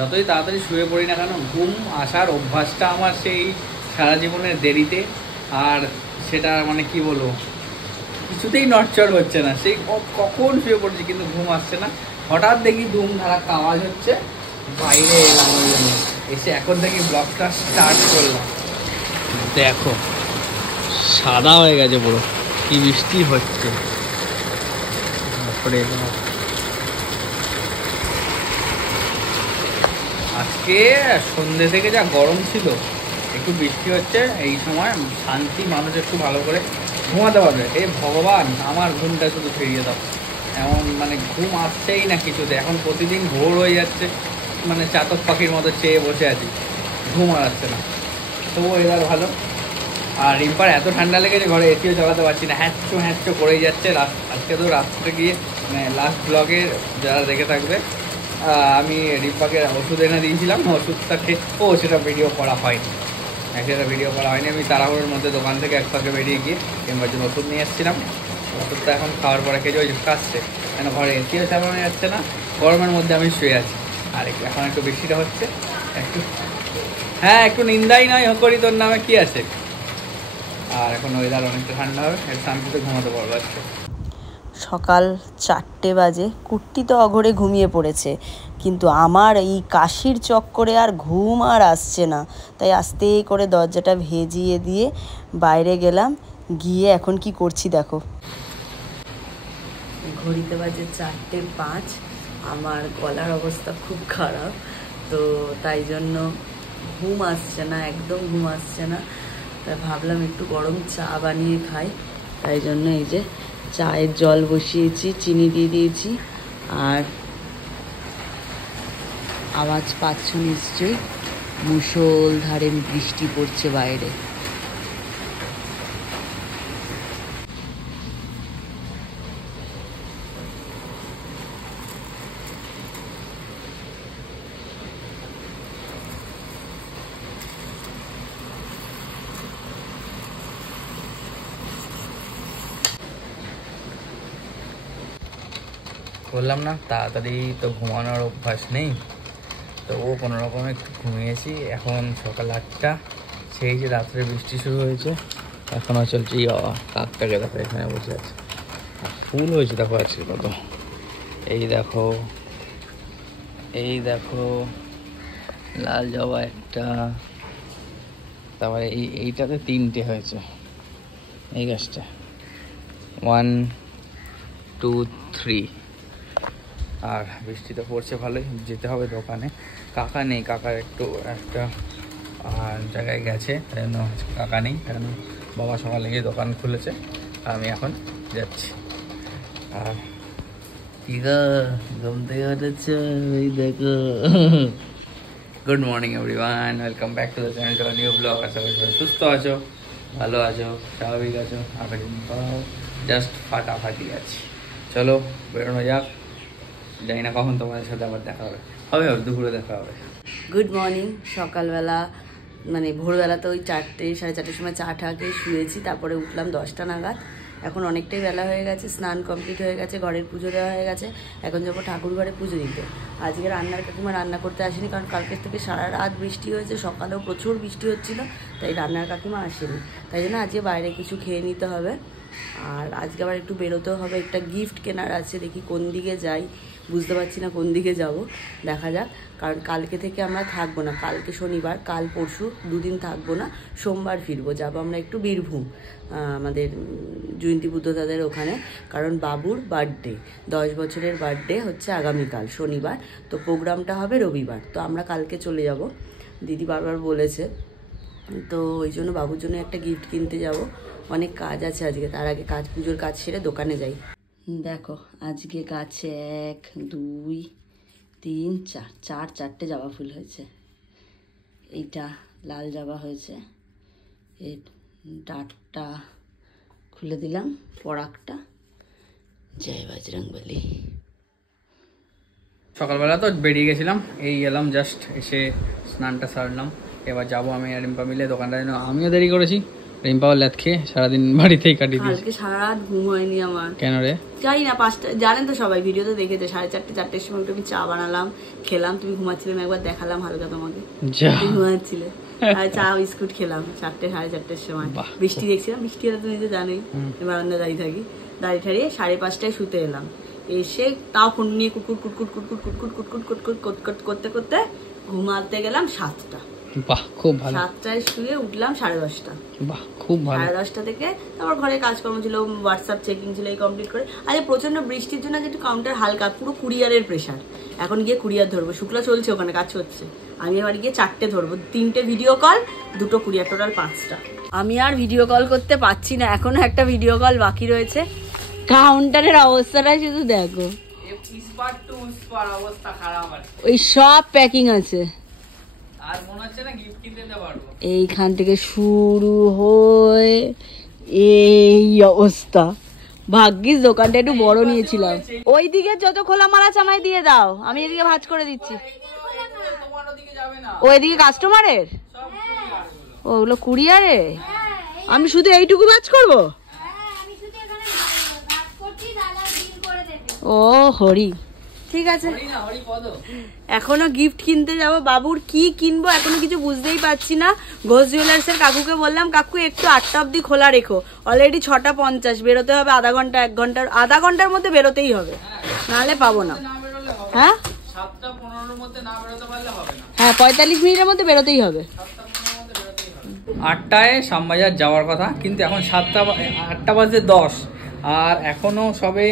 যতই তাড়াতাড়ি শুয়ে পড়ি না কেন, ঘুম আসার অভ্যাসটা আমার সেই সারা জীবনের দেরিতে। আর সেটা মানে কি বলবো, কিছুতেই নড়চড় হচ্ছে না। সেই কখন শুয়ে পড়ছি কিন্তু ঘুম আসছে না। হঠাৎ দেখি ধুম ধারাক্কা আওয়াজ হচ্ছে, বাইরে এলাম। ওই জন্য এসে এখন থেকে ব্লগটা স্টার্ট করলাম। দেখো সাদা হয়ে গেছে পুরো, কি বৃষ্টি হচ্ছে। তারপরে আজকে সন্ধ্যে থেকে যা গরম ছিল, একটু বৃষ্টি হচ্ছে, এই সময় শান্তি, মানুষ একটু ভালো করে ঘুমাতে পারবে। এ ভগবান, আমার ঘুমটা শুধু ফিরিয়ে দাও। এমন মানে ঘুম আসছেই না কিছুতে। এখন প্রতিদিন ভোর হয়ে যাচ্ছে, মানে চাতক পাখির মতো চেয়ে বসে আছি, ঘুম আর আসছে না। তবু ওয়েদার ভালো। আর রিম্পার এত ঠান্ডা লেগেছে, ঘরে এসিও চালাতে পারছি না, হ্যাঁচো হ্যাঁচো করেই যাচ্ছে। আজকে তো রাত্রে গিয়ে মানে লাস্ট ব্লগে যারা দেখে থাকবে, আমি রিম্পাকে ওষুধ এনে দিয়েছিলাম, ওষুধটা খেয়ে সেটা ভিডিও করা হয়নি। সেটা ভিডিও করা হয়নি। আমি তাড়াহুড়োর মধ্যে দোকান থেকে এক পাকে বেরিয়ে গিয়ে রিম্পার জন্য ওষুধ নিয়ে এসেছিলাম। ওষুধটা এখন খাওয়ার পরে খেয়ে ওই কাশছে, কেন ঘরে এসিও চালানো যাচ্ছে না, গরমের মধ্যে আমি শুয়ে আছি। আর এখন একটু বৃষ্টিটা হচ্ছে, একটু হ্যাঁ একটু নিন্দাই নয় করি তোর নামে, কি আছে। আর এখন ওয়েদার অনেকটা ঠান্ডা হবে, শান্তিতে ঘুমাতে পারবো আজকে। সকাল 4টে বাজে, কুট্টি তো অঘরে ঘুমিয়ে পড়েছে, কিন্তু আমার এই কাশির চক্করে আর ঘুম আর আসছে না। তাই আস্তে করে দরজাটা ভেজিয়ে দিয়ে বাইরে গেলাম। গিয়ে এখন কি করছি দেখো। ঘড়িতে বাজে 4:05। আমার গলার অবস্থা খুব খারাপ, তো তাই জন্য ঘুম আসছে না, একদম ঘুম আসছে না। তাই ভাবলাম একটু গরম চা বানিয়ে খাই। তাই জন্য এই যে চায়ের জল বসিয়েছি, চিনি দিয়ে দিয়েছি। আর আওয়াজ পাচ্ছ নিশ্চয়ই, মুষলধারে বৃষ্টি পড়ছে বাইরে। বললাম না তাড়াতাড়ি তো ঘুমানোর অভ্যাস নেই, তো ও কোনো রকমে একটু ঘুমিয়েছি। এখন সকাল 8টা, সেই যে রাত্রে বৃষ্টি শুরু হয়েছে, এখনও চলছে। কাকটাকে দেখো এখানে বসে আছে, ফুল হয়েছে দেখো আজকে কত। এই দেখো, এই দেখো লাল জবা একটা, তারপরে এইটাতে 3টে হয়েছে এই গাছটা। 1 2 3। আর বৃষ্টি তো পড়ছে ভালোই, যেতে হবে দোকানে। কাকা নেই, কাকার একটু একটা জায়গায় গেছে, তাই জন্য কাকা নেই, কারণ বাবা সকালে গিয়ে দোকান খুলেছে, আর আমি এখন যাচ্ছি। আর কি গো ঘুম থেকে উঠেছো, ওই দেখো। Good morning everyone, welcome back to the channel, to new blog. আশা করি সবাই সুস্থ আছো, ভালো আছো, স্বাভাবিক আছো। আগে জাস্ট ফাটাফাটি আছি। চলো বেরোনো যাক। জানি না কখন তোমাদের সাথে আবার দেখা হবে, হবে দুপুরে দেখা হবে। Good morning. সকালবেলা মানে ভোরবেলা তো ওই 4টে 4:30 সময় চা ঠাকে শুয়েছি, তারপরে উঠলাম 10টা নাগাদ। এখন অনেকটাই বেলা হয়ে গেছে, স্নান কমপ্লিট হয়ে গেছে, ঘরের পুজো দেওয়া হয়ে গেছে। এখন যাবো ঠাকুর ঘরে পুজো দিতে। আজকে রান্নার কাকিমা রান্না করতে আসেনি, কারণ কালকের থেকে সারা রাত বৃষ্টি হয়েছে, সকালেও প্রচুর বৃষ্টি হচ্ছিল, তাই রান্নার কাকিমা আসেনি। তাই জন্য আজকে বাইরে কিছু খেয়ে নিতে হবে। আর আজকে আবার একটু বেরোতেও হবে, একটা গিফট কেনার আছে, দেখি কোন দিকে যাই, বুঝতে পারছি না কোন দিকে যাব, দেখা যাক। কারণ কালকে থেকে আমরা থাকবো না, কালকে শনিবার, কাল পরশু 2 দিন থাকবো না, সোমবার ফিরবো। যাবো আমরা একটু বীরভূম, আমাদের জয়ন্তী বুদ্ধ দাদের ওখানে, কারণ বাবুর বার্থডে, 10 বছরের বার্থডে হচ্ছে আগামীকাল শনিবার, তো প্রোগ্রামটা হবে রবিবার। তো আমরা কালকে চলে যাব, দিদি বারবার বলেছে। তো ওই জন্য বাবুর জন্য একটা গিফট কিনতে যাব। অনেক কাজ আছে আজকে, তার আগে পুজোর কাজ সেরে দোকানে যাই। দেখো আজকে গাছে 1 2 3 4 4টে জবা ফুল হয়েছে। এইটা লাল জবা হয়েছে, এই ডাঁটটা খুলে দিলাম, পরাগটা। জয় বজরংবলী। সকালবেলা তো বেরিয়ে গেছিলাম, এই গেলাম জাস্ট, এসে স্নানটা সারলাম। এবার যাবো আমি আর রিম্পা মিলে দোকানটা। আমিও দেরি করেছি, রিম্পাও ল্যাদ খেয়ে সারাদিন বাড়িতেই কাটিয়ে দিয়েছি। কালকে সারা রাত ঘুম হয়নি আমার। কেন রে? জানি না 5টা, জানেন তো সবাই, ভিডিওতে দেখেছে 4:30 4টের সময় উঠে আমি চা বানালাম, খেলাম, তুমি ঘুমাচ্ছিলে, একবার দেখালাম হালকা তোমাকে, তুমি ঘুমাচ্ছিলে, আর চা বিস্কুট খেলাম 4টে 4:30-এর সময়। বৃষ্টি দেখছিলাম, বৃষ্টি হলে তুমি তো জানোই বারান্দা দাঁড়িয়ে থাকি, দাঁড়িয়ে ঠাড়িয়ে 5:30টায় শুতে এলাম। এসে তাও ফোন নিয়ে কুটকুট কুটকুট কুটকুট কুটকুট কুটকুট কুটকুট কুটকুট করতে করতে ঘুমাতে গেলাম 7টা। বাহ, খুব ভালো। 7টায় শুয়ে উঠলাম 10:30টা। বাহ, খুব ভালো। 10:30টা থেকে তারপর ঘরে কাজকর্ম ছিল, হোয়াটসঅ্যাপ চেকিং ছিল, এই কমপ্লিট করে। আজ প্রচন্ড বৃষ্টির জন্য একটু কাউন্টার হালকা, পুরো কুরিয়ারের প্রেশার। এখন গিয়ে কুরিয়ার ধরবো, শুক্লা চলছে ওখানে, কাজ হচ্ছে। আমি এবার গিয়ে 4টে ধরবো, 3টে ভিডিও কল, 2টো কুরিয়ার, টোটাল 5টা। আমি আর ভিডিও কল করতে পারছি না, এখনো একটা ভিডিও কল বাকি রয়েছে। কাউন্টারের অবস্থাটা শুধু দেখো, অবস্থা খারাপ আছে, ওই সব প্যাকিং আছে। আর মনে হচ্ছে না গিফট কিনতে যেতে পারবো। এইখান থেকে শুরু হয়ে এই অবস্থা। ভাগ্যিস দোকানটা একটু বড় নিয়েছিলাম। ওইদিকে যত খোলা মাল আছে আমায় দিয়ে দাও, আমি এদিকে ভাঁজ করে দিচ্ছি। ওইদিকে কাস্টমারের, ওগুলো কুরিয়ারে, আমি শুধু এইটুকু ভাঁজ করবো। ও হরি, ঠিক আছে। এখনো গিফট কিনতে যাবো, বাবুর কি কিনবো এখনো কিছু বুঝতেই পারছি না। ঘোষ জুয়েলার্সের কাকুকে বললাম, কাকু একটু 8টা অব্দি খোলা রেখো, অলরেডি 6:50, বেরোতে হবে আধা ঘন্টা, 1 ঘন্টার মধ্যে বেরোতেই হবে, নাহলে পাবো না। হ্যাঁ 7:15-এর মধ্যে না বেরোতে পারলে হবে না। হ্যাঁ 45 মিনিটের মধ্যে বেরোতেই হবে। 8টায় শ্যামবাজার যাওয়ার কথা, কিন্তু এখন 8টা বাজে 10, আর এখনো সবে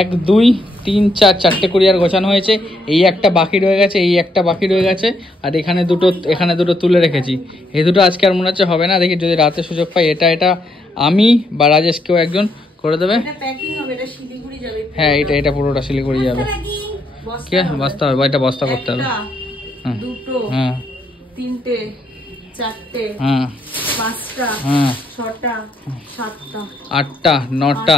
1 2 3 4 4টে কুরিয়ার গোছানো হয়েছে। এই একটা বাকি রয়ে গেছে, এই একটা বাকি রয়ে গেছে, আর এখানে দুটো তুলে রেখেছি। এই দুটো আজকে আর মনে হচ্ছে হবে না, দেখি যদি রাতে সুযোগ পাই এটা আমি বা রাজেশ কেউ একজন করে দেবে। হ্যাঁ এটা পুরোটা শিলিগুড়ি যাবে। কি বস্তা হবে, এটা বস্তা করতে হবে। হ্যাঁ 3টে 4টে 5টা 6টা 7টা 8টা 9টা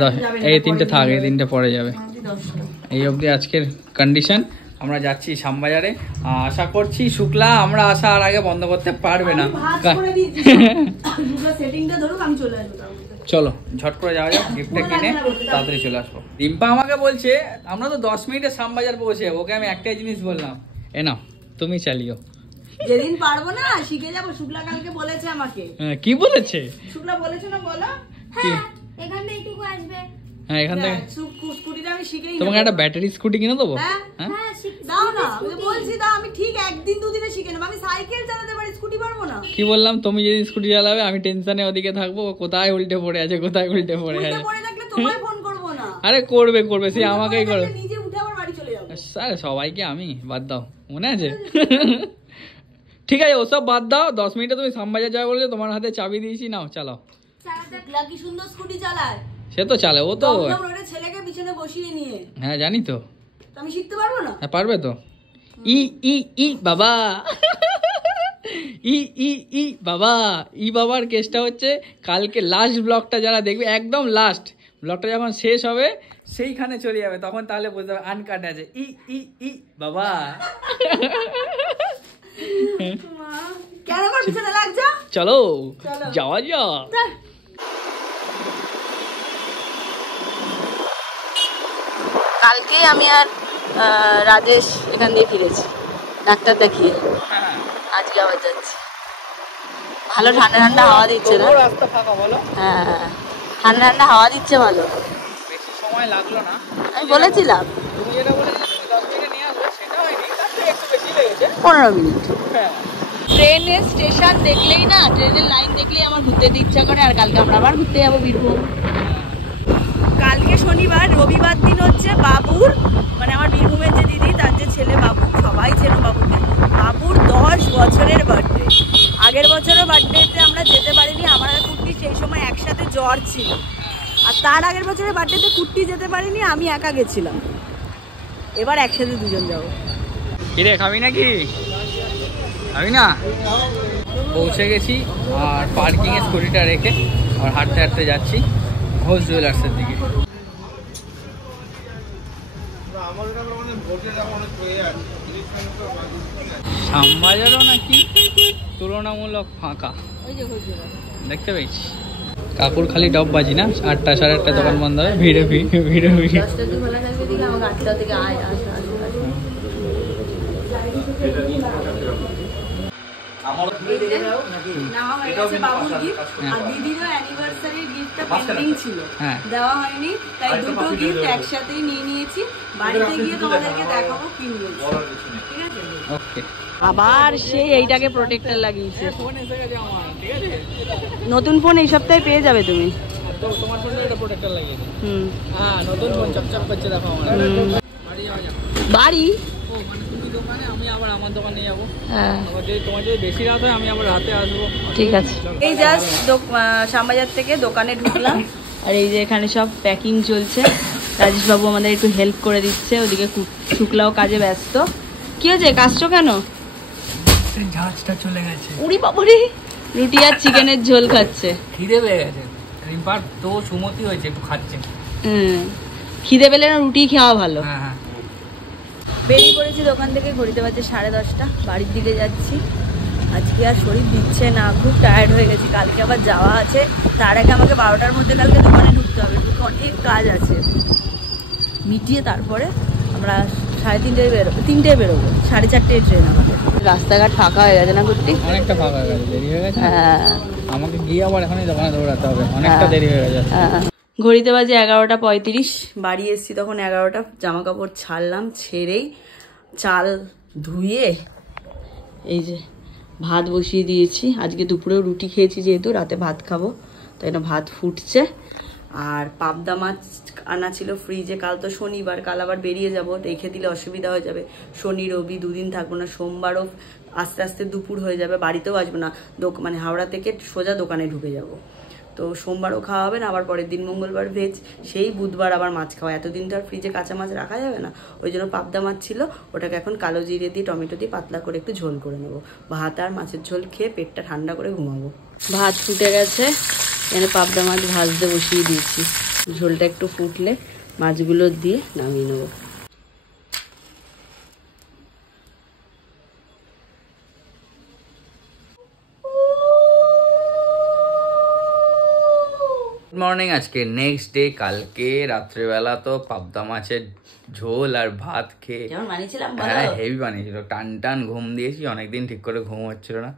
10, এই 3টে থাক, এই 3টে পরে যাবে। এই অবধি আজকের কন্ডিশন। আমরা যাচ্ছি শ্যামবাজারে, আশা করছি শুক্লা আমরা আসার আগে বন্ধ করতে পারবে না। চলো ঝট করে যাওয়া যাক, গিফটটা কিনে তাড়াতাড়ি চলে আসবো। রিম্পা আমাকে বলছে আমরা তো 10 মিনিটে শ্যামবাজার পৌঁছে, ওকে আমি একটাই জিনিস বললাম, এ নাও তুমি চালিও। যেদিন পারবো না শিখে যাবো। শুক্লা কালকে বলেছে আমাকে। কি বলেছে? শুক্লা বলেছে না, বলো। হ্যাঁ এখান থেকে এইটুকু আসবে। হ্যাঁ এখান থেকে স্কুটিটা আমি শিখেই নেব। তোমাকে একটা ব্যাটারি স্কুটি কিনে দেবো। হ্যাঁ দাও না, আমি বলছি দাও, আমি ঠিক 1 দিন 2 দিনে শিখে নেব। আমি সাইকেল চালাতে পারি, স্কুটি পারবো না। কি বললাম, তুমি যদি স্কুটি চালাবে আমি টেনশনে ওদিকে থাকবো, কোথায় উল্টে পড়ে আছে কোথায় উল্টে পড়ে আছে। পড়ে থাকলে তোমায় ফোন করব না। আরে করবে সে আমাকেই করবে। নিজে উঠে আবার বাড়ি চলে যাবো। আরে সবাইকে আমি বাদ দাও, মনে আছে? ঠিক আছে ওসব বাদ দাও, 10 মিনিটে তুমি শ্যামবাজার যাবে বলেছো, তোমার হাতে চাবি দিয়েছি, নাও চালাও। কি সুন্দর স্কুটি চালায়। সে তো চালে, ও তো ছেলেকে পিছনে বসিয়ে নিয়ে। হ্যাঁ জানি তো। আমি শিখতে পারবো না? হ্যাঁ পারবে তো। ই বাবা ই বাবা, ই বাবার কেসটা হচ্ছে কালকে লাস্ট ব্লগটা যারা দেখবে, একদম লাস্ট ব্লগটা যখন শেষ হবে সেইখানে চলে যাবে, তখন তাহলে বুঝতে হবে আনকাট আছে। ই বাবা। কেন আমার পিছনে লাগছে? চলো যাওয়া যাক। কালকে আমি আর রাজেশ এখান দিয়ে ফিরেছি ডাক্তার দেখিয়ে, আজকে আবার যাচ্ছি। ভালো ঠান্ডা ঠান্ডা হাওয়া দিচ্ছে না? রাস্তা ফাঁকা বলো। হ্যাঁ ঠান্ডা ঠান্ডা হাওয়া দিচ্ছে ভালো। বেশি সময় লাগলো না, আমি বলেছিলাম। তুমি যেটা বলেছিলে 10 থেকে নিয়ে আসবে, সেটা হয়নি, তার থেকে একটু বেশি লেগেছে, 15 মিনিট। হ্যাঁ ট্রেনের স্টেশন দেখলেই না, ট্রেনের লাইন দেখলেই আমার ঘুরতে যেতে ইচ্ছা করে। আর কালকে আমরা আবার ঘুরতে যাবো বীরভূম। কালকে শনিবার, রবিবার দিন হচ্ছে বাবুর, মানে আমার বীরভূমের যে দিদি তার যে ছেলে বাবু, সবাই চেনো বাবুকে, বাবুর 10 বছরের বার্থডে। আগের বছরও বার্থডেতে আমরা যেতে পারিনি, আমার আর কুট্টি সেই সময় একসাথে জ্বর ছিল। আর তার আগের বছরের বার্থডেতে কুট্টি যেতে পারিনি, আমি একা গেছিলাম। এবার একসাথে দুজন যাবো। কিরে খাবি নাকি? খাবি না? পৌঁছে গেছি, আর পার্কিংয়ে স্কুটিটা রেখে আর হাঁটতে হাঁটতে যাচ্ছি ঘোষ জুয়েলার্সের দিকে। শ্যামবাজারও নাকি তুলনামূলক ফাঁকা দেখতে পেয়েছি। কাকুর খালি ডব বাজি না, 8টা 8:30 দোকান বন্ধ হয়, ভিড়ে ভিড়ে 10টা থেকে খোলা থাকবে দিকে আমাকে 8টা থেকে আয় আসা দেওয়া হয়নি, তাই দুটো গিফট একসাথেই নিয়ে নিয়েছি। বাড়িতে গিয়ে তোমাদেরকে দেখাবো কি নিয়েছি, ঠিক আছে? ওকে। আবার সেই এইটাকে প্রোটেক্টর লাগিয়েছে। নতুন ফোন এই সপ্তাহে পেয়ে যাবে তুমি। তোমার ফোনে এটা প্রোটেক্টর লাগিয়ে দিই। হ্যাঁ, নতুন ফোন চকচক করছে, দেখো আমার। বাড়ি ও মানে তুমি দোকানে, আমি আবার আমার দোকানে যাবো। হ্যাঁ, তোমার যদি বেশি রাত হয় আমি আবার রাতে আসবো। ঠিক আছে। এই জাস্ট শ্যামবাজার থেকে দোকানে ঢুকলাম, আর এই যে এখানে সব প্যাকিং চলছে। রাজেশ বাবু আমাদের একটু হেল্প করে দিচ্ছে, ওদিকে শুক্লাও কাজে ব্যস্ত। কি হয়েছে, কাজটা কেন? ঝাঁজটা চলে গেছে। উড়ি বাবারে, রুটি আর চিকেনের ঝোল খাচ্ছে। খিদে পেয়ে গেছে, রিম্পার তো সুমতি হয়েছে, একটু খাচ্ছে। খিদে পেলে না রুটি খাওয়া ভালো। হ্যাঁ, বেরিয়ে পড়েছি দোকান থেকে, ঘড়িতে বাজে 10:30। বাড়ির দিকে যাচ্ছি। আজকে আর শরীর দিচ্ছে না, খুব টায়ার্ড হয়ে গেছি। কালকে আবার যাওয়া আছে, তার আগে আমাকে 12টার মধ্যে কালকে দোকানে ঢুকতে হবে। অনেক কাজ আছে, মিটিয়ে তারপরে আমরা 3:30টায় বেরোবো। 3টায় বেরোবো, 4:30টায় ট্রেন আমাদের। রাস্তাঘাট ফাঁকা হয়ে গেছে না কুট্টি? অনেকটা ফাঁকা হয়ে গেছে, দেরি হয়ে গেছে। হ্যাঁ, আমাকে গিয়ে আবার এখনই দোকানে দৌড়াতে হবে, অনেকটা দেরি হয়ে গেছে। ঘড়িতে বাজে 11:35। বাড়ি এসছি তখন 11টা। জামা কাপড় ছাড়লাম, ছেড়েই চাল ধুয়ে এই যে ভাত বসিয়ে দিয়েছি। আজকে দুপুরেও রুটি খেয়েছি, যেহেতু রাতে ভাত খাবো, তাই না ভাত ফুটছে। আর পাবদা মাছ আনা ছিল ফ্রিজে, কাল তো শনিবার, কাল আবার বেরিয়ে যাব, রেখে দিলে অসুবিধা হয়ে যাবে। শনি রবি দুদিন থাকবো না, সোমবারও আস্তে আস্তে দুপুর হয়ে যাবে, বাড়িতেও আসবো না, মানে হাওড়া থেকে সোজা দোকানে ঢুকে যাব। তো সোমবারও খাওয়া হবে না, আবার পরের দিন মঙ্গলবার ভেজ, সেই বুধবার আবার মাছ খাওয়া। এতদিন তো আর ফ্রিজে কাঁচা মাছ রাখা যাবে না, ওই জন্য পাবদা মাছ ছিল, ওটাকে এখন কালো জিরে দিয়ে টমেটো দিয়ে পাতলা করে একটু ঝোল করে নেবো। ভাত আর মাছের ঝোল খেয়ে পেটটা ঠান্ডা করে ঘুমাবো। ভাত ফুটে গেছে, এখানে পাবদা মাছ ভাজতে বসিয়ে দিয়েছি। ঝোলটা একটু ফুটলে মাছগুলো দিয়ে নামিয়ে নেবো। Good morning. আজকে নেক্সট ডে, কালকে রাত্রেবেলা তো পাবদা মাছের ঝোল আর ভাত খেয়ে হ্যাঁ হেভি বানিয়েছিল। টান ঘুম দিয়েছি, অনেকদিন ঠিক করে ঘুম হচ্ছিল না,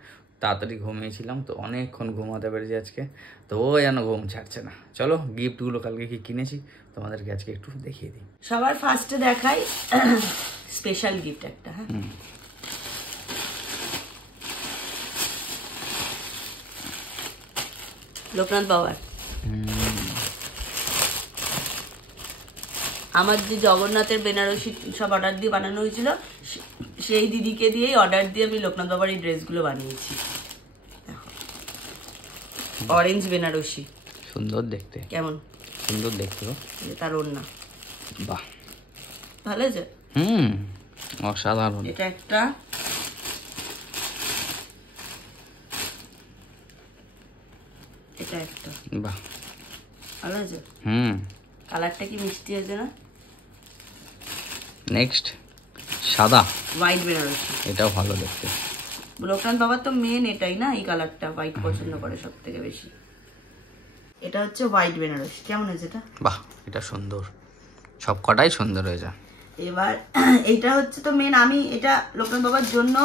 তাড়াতাড়ি ঘুমিয়েছিলাম, তো অনেকক্ষণ ঘুমাতে পেরেছি আজকে। তো ও যেন ঘুম ছাড়ছে না। চলো গিফটগুলো কালকে কি কিনেছি তোমাদেরকে আজকে একটু দেখিয়ে দিই। সবার ফার্স্টে দেখাই স্পেশাল গিফট একটা। হ্যাঁ, লোকনাথ বাবার আমার যে জগন্নাথের বেনারসি সব অর্ডার দিয়ে বানানো হয়েছিল, সেই দিদিকে দিয়েই অর্ডার দিয়ে আমি লোকনাথ বাবার এই ড্রেসগুলো বানিয়েছি। অরেঞ্জ বেনারসি, সুন্দর দেখতে। কেমন সুন্দর দেখতে, তার ওড়না বাহ ভালো আছে। অসাধারণ। এটা একটা, এটা একটা, বাহ ভালো আছে। কালারটা কি মিষ্টি আছে না? নেক্সট সাদা হোয়াইট বেনারসি, এটাও ভালো দেখতে। লোকনাথ বাবার তো মেন এটাই না, এই কালারটা হোয়াইট পছন্দ করে সব থেকে বেশি। এটা হচ্ছে হোয়াইট বেনারসি, কেমন হয়েছে এটা? বাহ, এটা সুন্দর, সব কটাই সুন্দর হয়েছে। এবার এইটা হচ্ছে তো মেন, আমি এটা লোকনাথ বাবার জন্য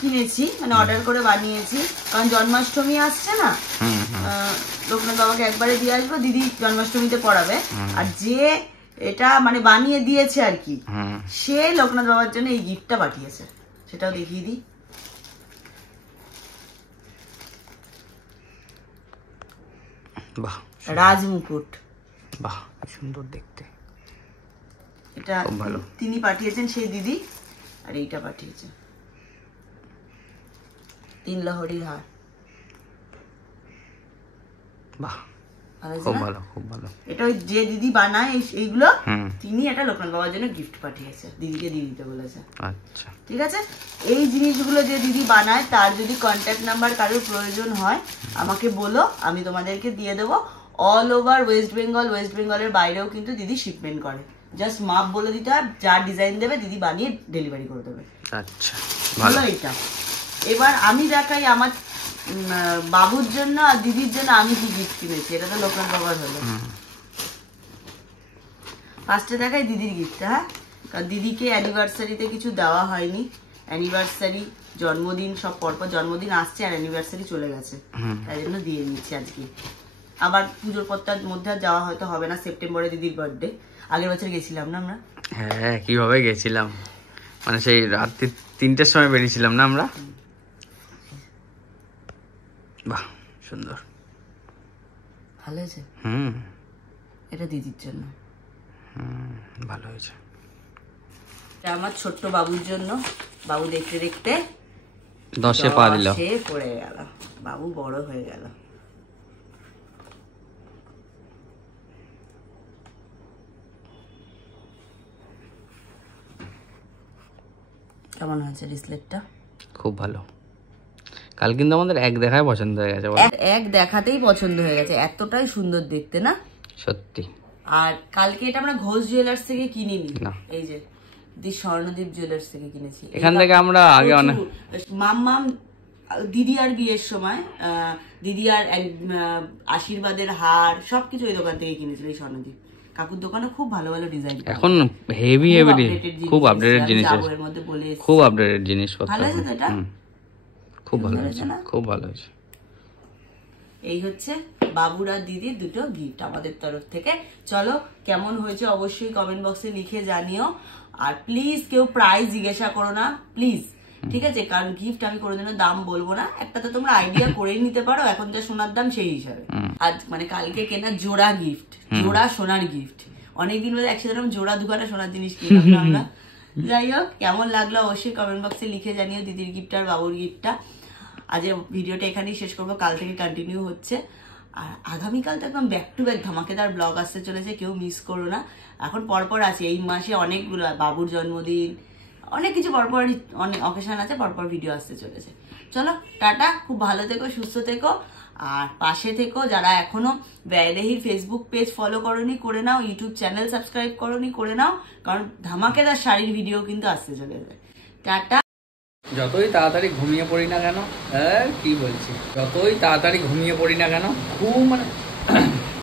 কিনেছি, মানে অর্ডার করে বানিয়েছি, কারণ জন্মাষ্টমী আসছে না, লোকনাথ বাবাকে একবারে দিয়ে আসবো, দিদি জন্মাষ্টমীতে পড়াবে। আর যে এটা মানে বানিয়ে দিয়েছে আর কি, সে লোকনাথ বাবার জন্য এই গিফটটা পাঠিয়েছে, সেটাও দেখিয়ে দিই। বাহ, রাজমুকুট, বাহ সুন্দর দেখতে। এটা ভালো, তিনি পাঠিয়েছেন সেই দিদি। আর এইটা পাঠিয়েছে 3 লহরির হার। বাহ, খুব ভালো, খুব ভালো। এটা ওই যে দিদি বানায় এইগুলো, তিনি এটা লোকনাথ বাবার জন্য গিফট পাঠিয়েছে, দিদিকে দিয়ে দিতে বলেছে। আচ্ছা, ঠিক আছে। এই জিনিসগুলো যে দিদি বানায়, তার যদি কন্ট্যাক্ট নাম্বার কারোর প্রয়োজন হয় আমাকে বলো, আমি তোমাদেরকে দিয়ে দেবো। All over West Bengal, West বেঙ্গলের বাইরেও কিন্তু দিদি শিপমেন্ট করে। জাস্ট মাপ বলে দিতে হয়, যা ডিজাইন দেবে দিদি বানিয়ে ডেলিভারি করে দেবে। আচ্ছা, ভালো এটা। এবার আমি দেখাই আমার বাবুর জন্য আর দিদির জন্য আমি কি গিফট কিনেছি, এটা তো লোকাল বাবার হলো। ফার্স্টে দেখাই দিদির গিফটটা। হ্যাঁ, কারণ দিদিকে অ্যানিভার্সারিতে কিছু দেওয়া হয়নি। অ্যানিভার্সারি, জন্মদিন সব পরপর, জন্মদিন আসছে আর অ্যানিভার্সারি চলে গেছে, তাই জন্য দিয়ে নিচ্ছি আজকে। আবার পুজোর পরটার মধ্যে আর যাওয়া হয়তো হবে না, সেপ্টেম্বরে দিদির বার্থডে। আগের বছর গেছিলাম না আমরা? হ্যাঁ, কিভাবে গেছিলাম, মানে সেই রাত্রি 3টের সময় বেরিয়েছিলাম না আমরা। বাহ, সুন্দর, ভালো হয়েছে। এটা দিদির জন্য। ভালো হয়েছে। এটা আমার ছোট্ট বাবুর জন্য। বাবু দেখতে দেখতে 10-এ পা দিল, 10-এ পড়ে গেল, বাবু বড় হয়ে গেল। কেমন হয়েছে ডিসপ্লেটা? খুব ভালো। কাল কিন্তু আমাদের এক দেখায় পছন্দ হয়ে গেছে, এক দেখাতেই পছন্দ হয়ে গেছে, এতটাই সুন্দর দেখতে না সত্যি। আর কালকে এটা আমরা ঘোষ জুয়েলার্স থেকে কিনিনি, এই যে স্বর্ণদীপ জুয়েলার্স থেকে কিনেছি। এখান থেকে আমরা আগে অনেক মাম্মাম দিদি আর বিয়ের সময় দিদি আর আশীর্বাদের হার সবকিছু ওই দোকান থেকে কিনেছিল। এই স্বর্ণদীপ কাকুর দোকানে খুব ভালো ভালো ডিজাইন, এখন হেভি খুব আপডেটেড জিনিস, এর মধ্যে বলে খুব আপডেটেড জিনিসপত্র। ভালো আছে তো এটা? খুব ভালো হয়েছে, খুব ভালো হয়েছে। এই হচ্ছে বাবুর আর দিদির দুটো গিফট আমাদের তরফ থেকে। চলো, কেমন হয়েছে অবশ্যই কমেন্ট বক্সে লিখে জানিও। আর প্লিজ কেউ প্রাইস জিজ্ঞাসা করো না প্লিজ, ঠিক আছে? কারণ গিফট আমি কোনোদিনও দাম বলবো না, একটা তো তোমরা আইডিয়া করেই নিতে পারো এখন যা সোনার দাম সেই হিসাবে। আজ মানে কালকে কেনা জোড়া গিফট, জোড়া সোনার গিফট। অনেকদিন ধরে একসাথে জোড়া দুখানা সোনার জিনিস কিনলাম আমরা। যাই হোক, কেমন লাগলো অবশ্যই কমেন্ট বক্সে লিখে জানিও দিদির গিফট আর বাবুর গিফটটা। আজকে ভিডিওটা এখানেই শেষ করবো, কাল থেকে কন্টিনিউ হচ্ছে। আর আগামীকাল তো একদম ব্যাক টু ব্যাক ধামাকেদার ব্লগ আসতে চলেছে, কেউ মিস করো না। এখন পরপর আছে, এই মাসে অনেকগুলো, বাবুর জন্মদিন, অনেক কিছু পরপর অনেক অকেশন আছে, পরপর ভিডিও আসতে চলেছে। চলো টাটা, খুব ভালো থেকো, সুস্থ থেকো, আর পাশে থেকো। যারা এখনো ব্যয়দেহীর ফেসবুক পেজ ফলো করোনি করে নাও, ইউটিউব চ্যানেল সাবস্ক্রাইব করোনি করে নাও, কারণ ধামাকেদার শাড়ির ভিডিও কিন্তু আসতে চলেছে। টাটা। যতই তাড়াতাড়ি ঘুমিয়ে পড়ি না কেন, কি বলছি, যতই তাড়াতাড়ি ঘুমিয়ে পড়ি না কেন, ঘুম মানে